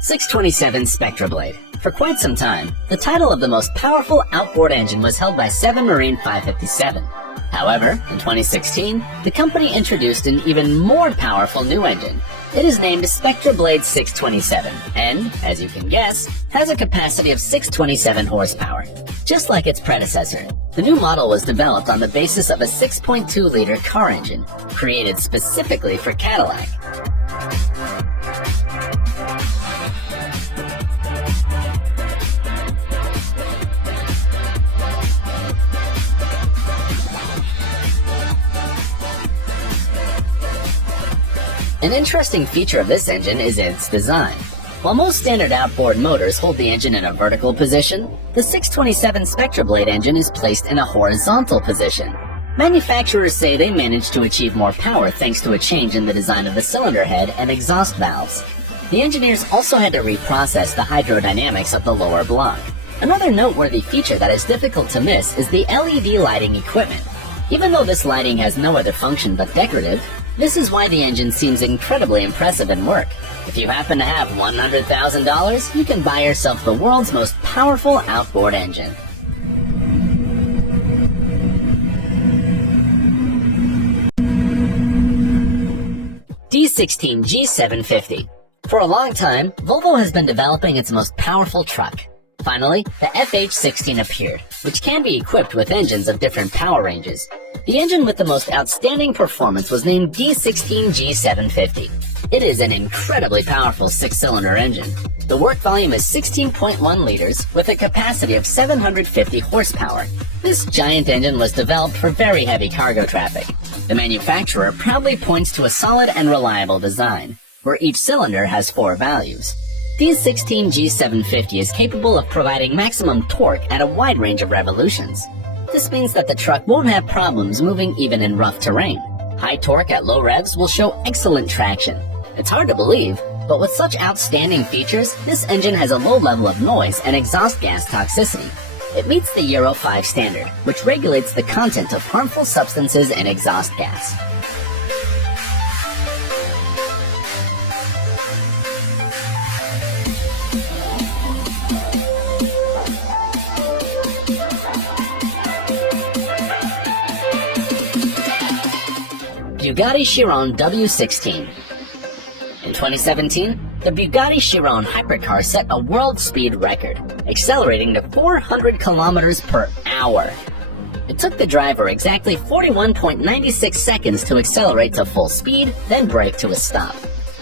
627 Spectra Blade. For quite some time, the title of the most powerful outboard engine was held by 7 Marine 557. However, in 2016, the company introduced an even more powerful new engine. It is named Spectra Blade 627 and, as you can guess, has a capacity of 627 horsepower. Just like its predecessor, the new model was developed on the basis of a 6.2-liter car engine, created specifically for Cadillac. An interesting feature of this engine is its design. While most standard outboard motors hold the engine in a vertical position, the 627 Spectra Blade engine is placed in a horizontal position. Manufacturers say they managed to achieve more power thanks to a change in the design of the cylinder head and exhaust valves. The engineers also had to reprocess the hydrodynamics of the lower block. Another noteworthy feature that is difficult to miss is the LED lighting equipment. Even though this lighting has no other function but decorative, this is why the engine seems incredibly impressive in work. If you happen to have $100,000, you can buy yourself the world's most powerful outboard engine. D16 G750. For a long time, Volvo has been developing its most powerful truck. Finally, the FH16 appeared, which can be equipped with engines of different power ranges. The engine with the most outstanding performance was named D16 G750. It is an incredibly powerful 6-cylinder engine. The work volume is 16.1 liters with a capacity of 750 horsepower. This giant engine was developed for very heavy cargo traffic. The manufacturer proudly points to a solid and reliable design, where each cylinder has 4 values. D16 G750 is capable of providing maximum torque at a wide range of revolutions. This means that the truck won't have problems moving even in rough terrain. High torque at low revs will show excellent traction. It's hard to believe, but with such outstanding features, this engine has a low level of noise and exhaust gas toxicity. It meets the Euro 5 standard, which regulates the content of harmful substances in exhaust gas. Bugatti Chiron W16. In 2017, the Bugatti Chiron hypercar set a world speed record, accelerating to 400 kilometers per hour. It took the driver exactly 41.96 seconds to accelerate to full speed, then brake to a stop.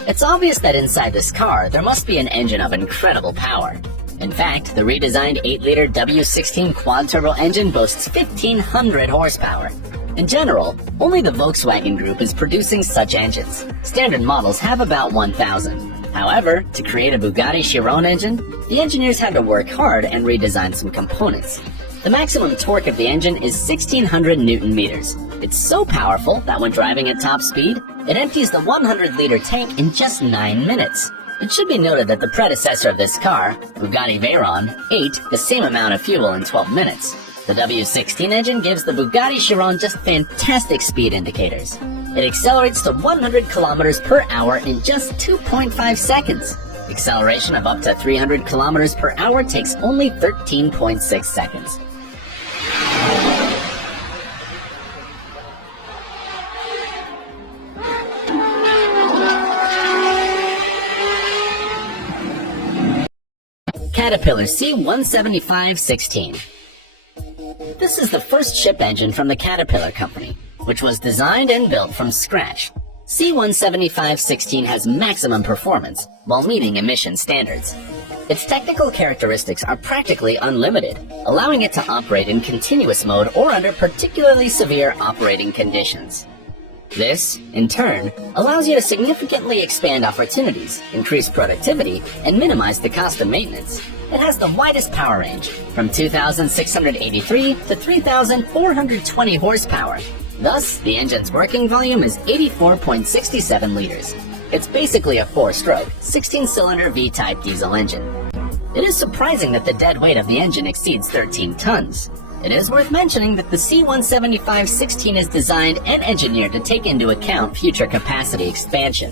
It's obvious that inside this car, there must be an engine of incredible power. In fact, the redesigned 8-liter W16 quad-turbo engine boasts 1,500 horsepower. In general, only the Volkswagen Group is producing such engines. Standard models have about 1,000. However, to create a Bugatti Chiron engine, the engineers had to work hard and redesign some components. The maximum torque of the engine is 1,600 Newton meters. It's so powerful that when driving at top speed, it empties the 100-liter tank in just 9 minutes. It should be noted that the predecessor of this car, Bugatti Veyron, ate the same amount of fuel in 12 minutes. The W16 engine gives the Bugatti Chiron just fantastic speed indicators. It accelerates to 100 kilometers per hour in just 2.5 seconds. Acceleration of up to 300 kilometers per hour takes only 13.6 seconds. Caterpillar C175-16. This is the first ship engine from the Caterpillar company, which was designed and built from scratch. C175-16 has maximum performance while meeting emission standards. Its technical characteristics are practically unlimited, allowing it to operate in continuous mode or under particularly severe operating conditions. This, in turn, allows you to significantly expand opportunities, increase productivity, and minimize the cost of maintenance. It has the widest power range, from 2,683 to 3,420 horsepower. Thus, the engine's working volume is 84.67 liters. It's basically a 4-stroke, 16-cylinder V-type diesel engine. It is surprising that the dead weight of the engine exceeds 13 tons. It is worth mentioning that the C175-16 is designed and engineered to take into account future capacity expansion.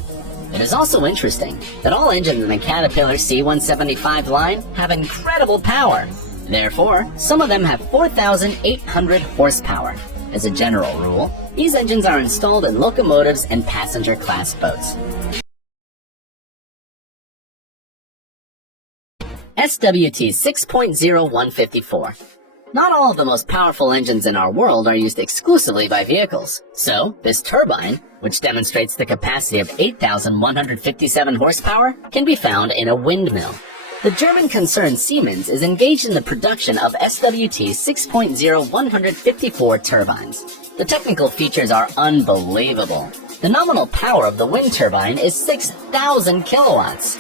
It is also interesting that all engines in the Caterpillar C175 line have incredible power. Therefore, some of them have 4,800 horsepower. As a general rule, these engines are installed in locomotives and passenger class boats. SWT 6.0154. Not all of the most powerful engines in our world are used exclusively by vehicles. So, this turbine, which demonstrates the capacity of 8,157 horsepower, can be found in a windmill. The German concern Siemens is engaged in the production of SWT 6.0154 turbines. The technical features are unbelievable. The nominal power of the wind turbine is 6,000 kilowatts.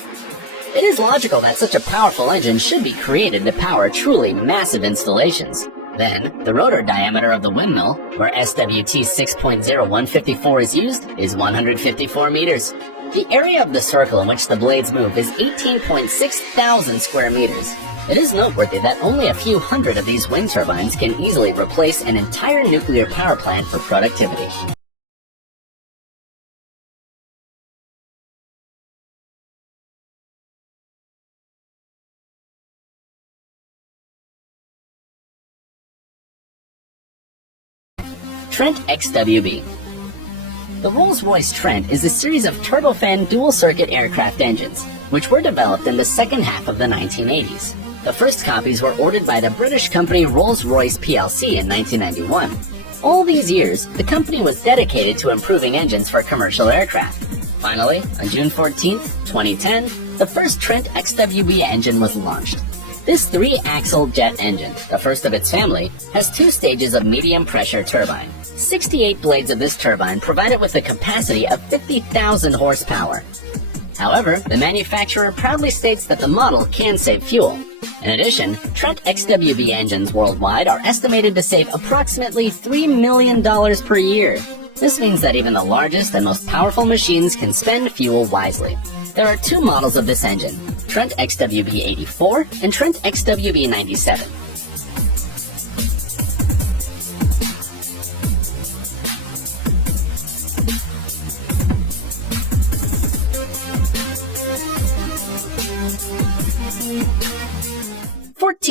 It is logical that such a powerful engine should be created to power truly massive installations. Then, the rotor diameter of the windmill, where SWT 6.0154 is used, is 154 meters. The area of the circle in which the blades move is 18.6 thousand square meters. It is noteworthy that only a few hundred of these wind turbines can easily replace an entire nuclear power plant for productivity. Trent XWB. The Rolls-Royce Trent is a series of turbofan dual-circuit aircraft engines, which were developed in the second half of the 1980s. The first copies were ordered by the British company Rolls-Royce plc in 1991. All these years, the company was dedicated to improving engines for commercial aircraft. Finally, on June 14, 2010, the first Trent XWB engine was launched. This 3-axle jet engine, the first of its family, has 2 stages of medium-pressure turbine. 68 blades of this turbine provide it with a capacity of 50,000 horsepower. However, the manufacturer proudly states that the model can save fuel. In addition, Trent XWB engines worldwide are estimated to save approximately $3 million per year. This means that even the largest and most powerful machines can spend fuel wisely. There are 2 models of this engine, Trent XWB 84 and Trent XWB 97.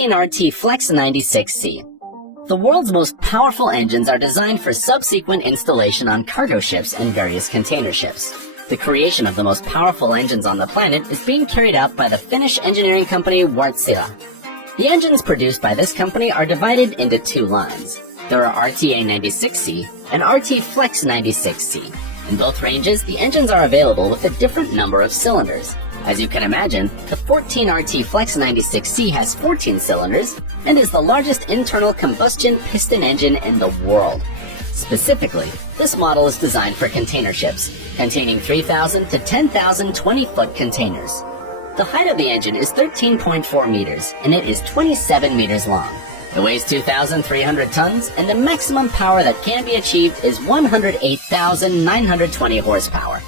RT Flex 96C. The world's most powerful engines are designed for subsequent installation on cargo ships and various container ships. The creation of the most powerful engines on the planet is being carried out by the Finnish engineering company Wärtsilä. The engines produced by this company are divided into 2 lines. There are RTA 96C and RT Flex 96C. In both ranges, the engines are available with a different number of cylinders. As you can imagine, the 14RT Flex 96C has 14 cylinders and is the largest internal combustion piston engine in the world. Specifically, this model is designed for container ships, containing 3,000 to 10,000 20-foot containers. The height of the engine is 13.4 meters, and it is 27 meters long. It weighs 2,300 tons, and the maximum power that can be achieved is 108,920 horsepower.